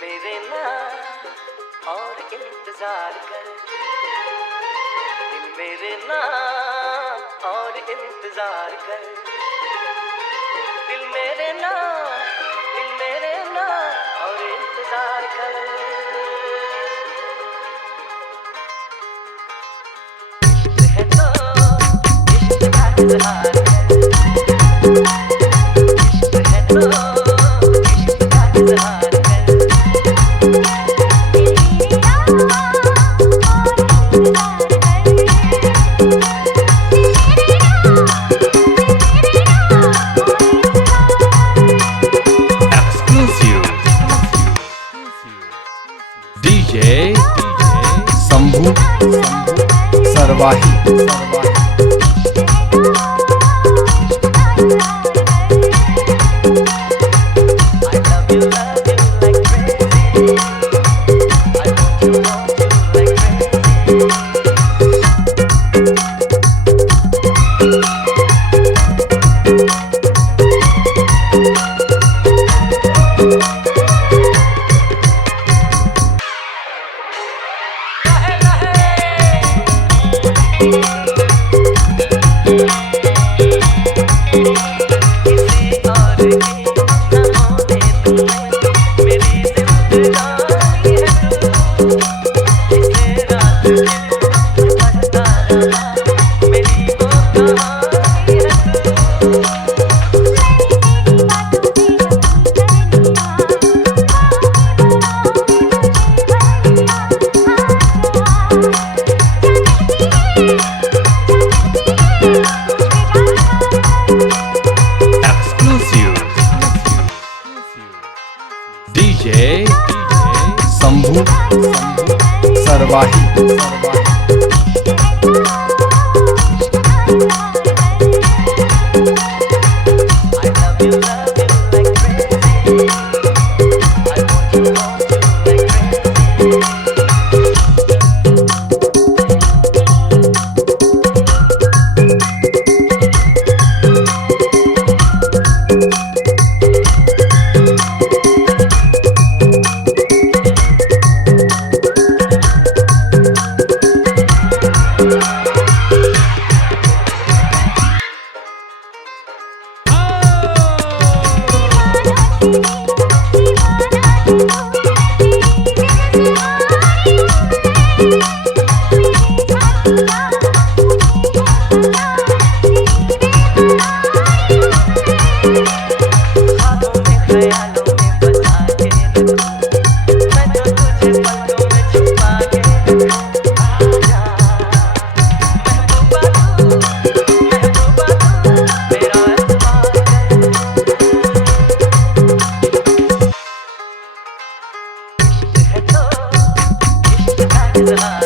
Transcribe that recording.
मेरे नाम और इंतजार कर, दिल मेरे नाम और इंतजार कर, दिल मेरे नाम और इंतजार कर। इश्क है तो इश्क का इज़हार कर, इश्क है तो इश्क का इज़हार कर। DJ शंभू सरवाही। DJ शंभू सरवाही। इश्क है तो इश्क का इज़हार